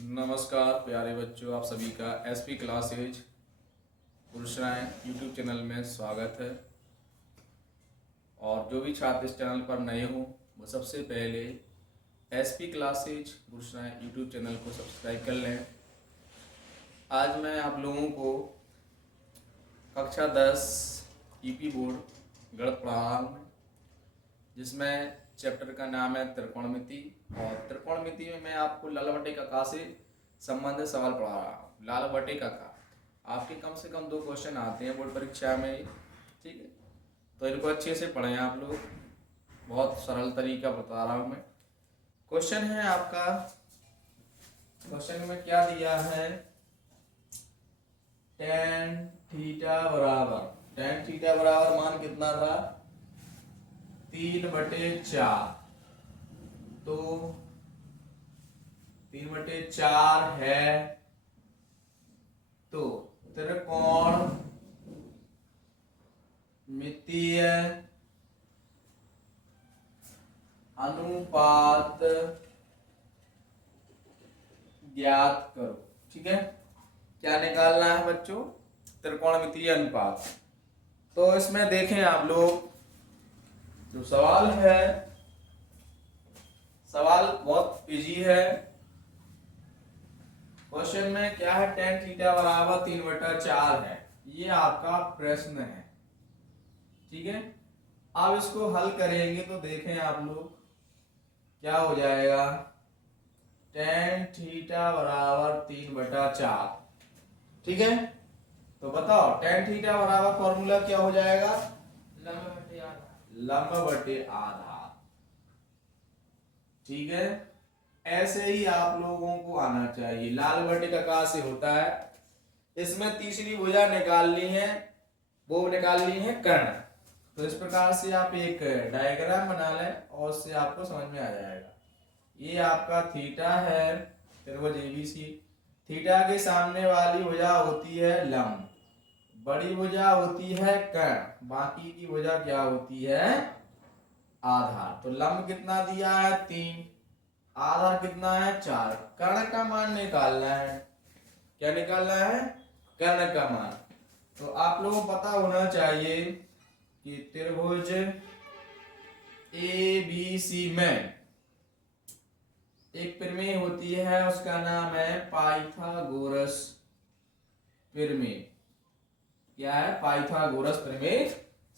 नमस्कार प्यारे बच्चों, आप सभी का एसपी क्लासेज गुरुश्राइन यूट्यूब चैनल में स्वागत है। और जो भी छात्र इस चैनल पर नए हों वो सबसे पहले एसपी क्लासेज गुरुश्राइन यूट्यूब चैनल को सब्सक्राइब कर लें। आज मैं आप लोगों को कक्षा 10 ईपी बोर्ड गणित पढ़ा रहा हूँ, जिसमें चैप्टर का नाम है त्रिकोणमिति। और त्रिकोणमिति में मैं आपको लाल बटे कका से संबंधित सवाल पढ़ा रहा हूँ। लाल बटे कका आपके कम से कम 2 क्वेश्चन आते हैं बोर्ड परीक्षा में, ठीक है। तो इनको अच्छे से पढ़ें आप लोग, बहुत सरल तरीका बता रहा हूँ मैं। क्वेश्चन है आपका, क्वेश्चन में क्या दिया है, tan थीटा बराबर मान कितना था 3/4। तो 3/4 है तो त्रिकोणमितीय अनुपात ज्ञात करो। ठीक है, क्या निकालना है बच्चों? त्रिकोणमितीय अनुपात। तो इसमें देखें आप लोग, जो सवाल है, सवाल बहुत इजी है। क्वेश्चन में क्या है, tan थीटा बराबर 3/4 है, ये आपका प्रश्न है। ठीक है, अब इसको हल करेंगे तो देखें आप लोग क्या हो जाएगा। tan थीटा बराबर 3/4, ठीक है। तो बताओ tan थीटा बराबर फॉर्मूला क्या हो जाएगा, लंब बटे आधा। ठीक है, ऐसे ही आप लोगों को आना चाहिए। लाल बटे कका से होता है, इसमें तीसरी भुजा निकालनी है, वो निकालनी है कर्ण। तो इस प्रकार से आप एक डायग्राम बना लें और उससे आपको समझ में आ जाएगा। ये आपका थीटा है, त्रिभुज एबीसी। थीटा के सामने वाली भुजा होती है लंब, बड़ी भुजा होती है कर्ण, बाकी की भुजा क्या होती है, आधार। तो लंब कितना दिया है 3, आधार कितना है 4। कर्ण का मान निकालना है। क्या निकालना है? कर्ण का मान। तो आप लोगों को पता होना चाहिए कि त्रिभुज एबीसी में एक प्रमेय होती है, उसका नाम है पाइथागोरस प्रमेय। क्या है? पाइथागोरस प्रमेय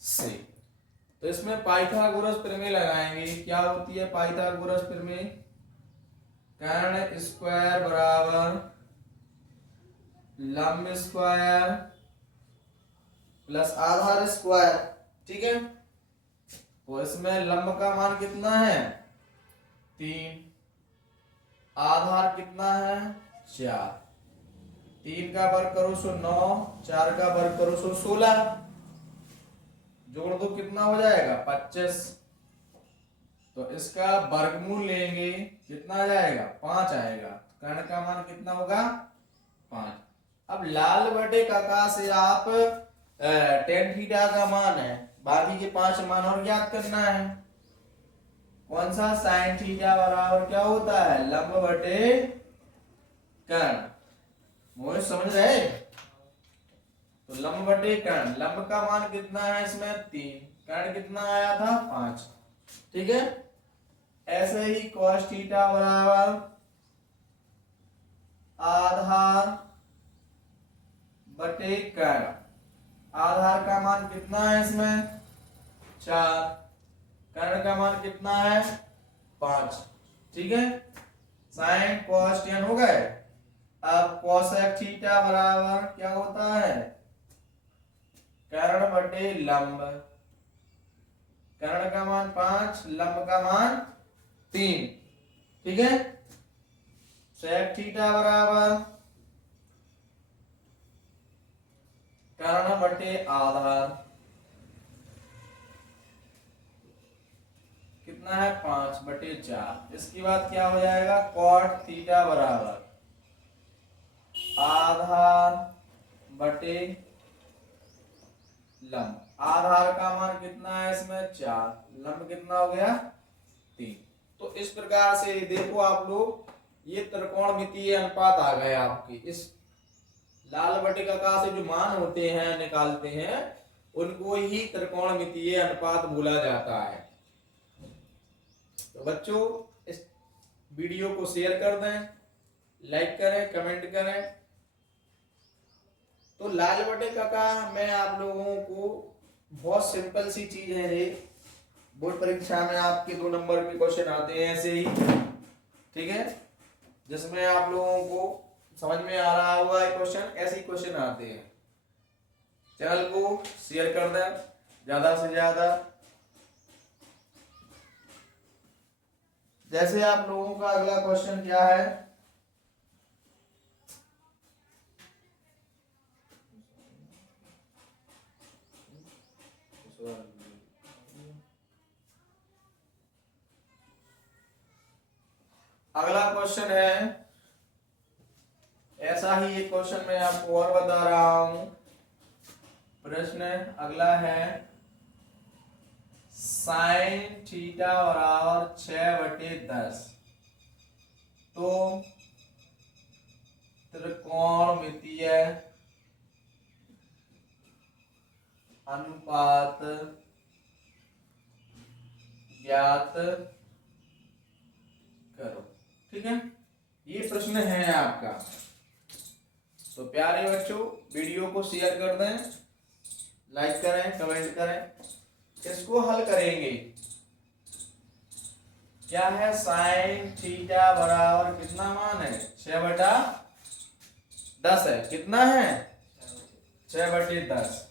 से। तो इसमें पाइथागोरस प्रमेय लगाएंगे। क्या होती है पाइथागोरस प्रमेय? कर्ण स्क्वायर बराबर लंब स्क्वायर प्लस आधार स्क्वायर। ठीक है, तो इसमें लंब का मान कितना है 3, आधार कितना है 4। 3 का वर्ग करो सो 9, 4 का वर्ग करो सो 16, जोड़ दो कितना हो जाएगा 25। तो इसका वर्गमूल लेंगे, कितना आ जाएगा 5 आएगा। कर्ण का मान कितना होगा 5। अब लाल बटे कका से आप tan थीटा का मान है, बाकी के 5 मान और ज्ञात करना है। कौन सा? sin थीटा बराबर क्या होता है, लंब बटे कर्ण। मुझे समझ रहे? तो लंब बटे कर्ण, लंब का मान कितना है इसमें 3, कर्ण कितना आया था 5। ठीक है, ऐसे ही cos थीटा बराबर आधार बटे कर्ण। आधार का मान कितना है इसमें 4, कर्ण का मान कितना है 5। ठीक है, साइन cos tan हो गए। अब cosec थीटा बराबर क्या होता है, कर्ण बटे लंब। कर्ण का मान 5, लंब का मान 3। ठीक है, sec थीटा बराबर कर्ण बटे आधार, कितना है 5/4। इसके बाद क्या हो जाएगा, cot थीटा बराबर आधार बटे लंब। आधार का मान कितना है इसमें 4, लंब कितना हो गया 3। तो इस प्रकार से देखो आप लोग, ये त्रिकोणमितीय अनुपात आ गए आपके। इस लाल बटे का से जो मान होते हैं निकालते हैं उनको ही त्रिकोणमितीय अनुपात बोला जाता है। तो बच्चों इस वीडियो को शेयर कर दें, लाइक करें, कमेंट करें। तो लाल बटे का मैं आप लोगों को बहुत सिंपल सी चीज है ये, बोर्ड परीक्षा में आपके 2 नंबर के क्वेश्चन आते हैं ऐसे ही, ठीक है, जिसमें आप लोगों को समझ में आ रहा हुआ है क्वेश्चन, ऐसे ही क्वेश्चन आते हैं। चैनल को शेयर कर दें ज्यादा से ज्यादा। जैसे आप लोगों का अगला क्वेश्चन क्या है, अगला क्वेश्चन है ऐसा ही एक क्वेश्चन मैं आपको और बता रहा हूं। प्रश्न अगला है साइन थीटा बराबर 6/10 तो त्रिकोणमितीय अनुपात ज्ञात करो। ठीक है, ये प्रश्न है आपका। तो प्यारे बच्चों वीडियो को शेयर कर दें, लाइक करें, कमेंट करें। इसको हल करेंगे। क्या है, साइन थीटा बराबर कितना मान है, 6/10 है। कितना है, 6/10।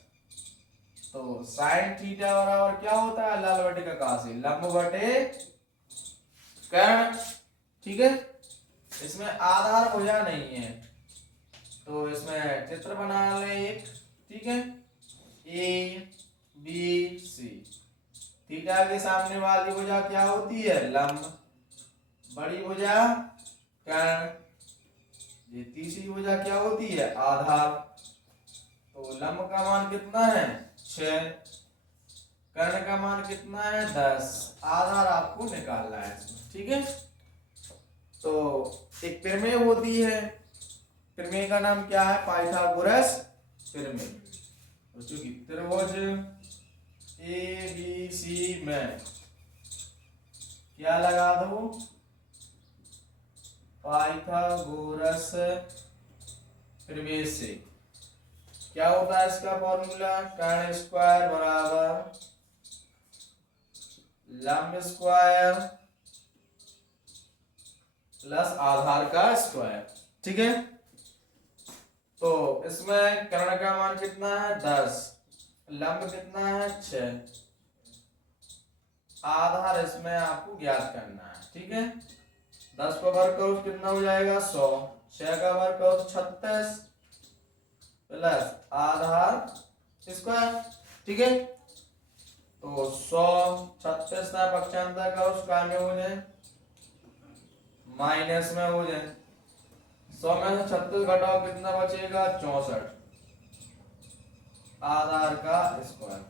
तो साइन थीटा बराबर क्या होता है, लाल बटे का से लंब बटे कर्ण। ठीक है, इसमें आधार भुजा नहीं है तो इसमें चित्र बना ले एक। ठीक है, ए बी सी। थीटा के सामने वाली भुजा क्या होती है, लंब। बड़ी भुजा कर्ण। ये तीसरी भुजा क्या होती है, आधार। तो लंब का मान कितना है, 6। कर्ण का मान कितना है, 10। आधार आपको निकालना है इसमें। ठीक है, तो एक प्रमेय होती है, प्रमेय का नाम क्या है, पाइथागोरस प्रमेय। चूंकि त्रिभुज ए बी सी में क्या लगा दो, पाइथागोरस प्रमेय से क्या होता है इसका फॉर्मूला, कर्ण स्क्वायर बराबर लंब स्क्वायर प्लस आधार का स्क्वायर। ठीक है, तो इसमें कर्ण का मान कितना है, 10। लंब कितना है, 6। आधार इसमें आपको ज्ञात करना है। ठीक है, 10 को वर्ग करो तो कितना हो जाएगा, 100। 6 का वर्ग करो तो 36 प्लस आधार स्क्वायर। ठीक है, तो 100 36 का पक्षांतर करो, स्क्वायर में हो जाए, माइनस में हो जाए। 100 में से 36 घटाओ कितना बचेगा, 64। आधार का स्क्वायर।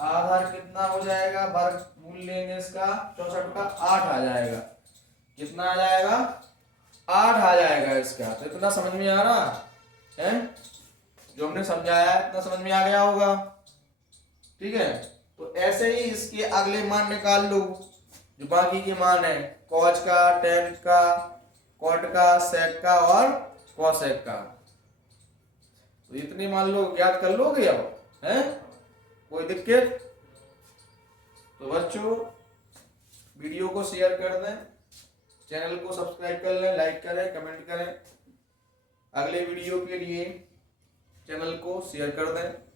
आधार कितना हो जाएगा, वर्ग मूल लेंगे इसका 64 का, 8 आ जाएगा। कितना आ जाएगा, 8 आ जाएगा इसका। तो इतना समझ में आ रहा है, जो हमने समझाया है इतना समझ में आ गया होगा। ठीक है, तो ऐसे ही इसके अगले मान निकाल लो जो बाकी के मान है, कॉस का, टेन का, कॉट का, सेक का और कॉसेक का। तो इतने मान लो ज्ञात कर लोगे अब, है कोई दिक्कत? तो बच्चों वीडियो को शेयर कर दें, चैनल को सब्सक्राइब कर लें, लाइक करें, कमेंट करें। अगले वीडियो के लिए चैनल को शेयर कर दें।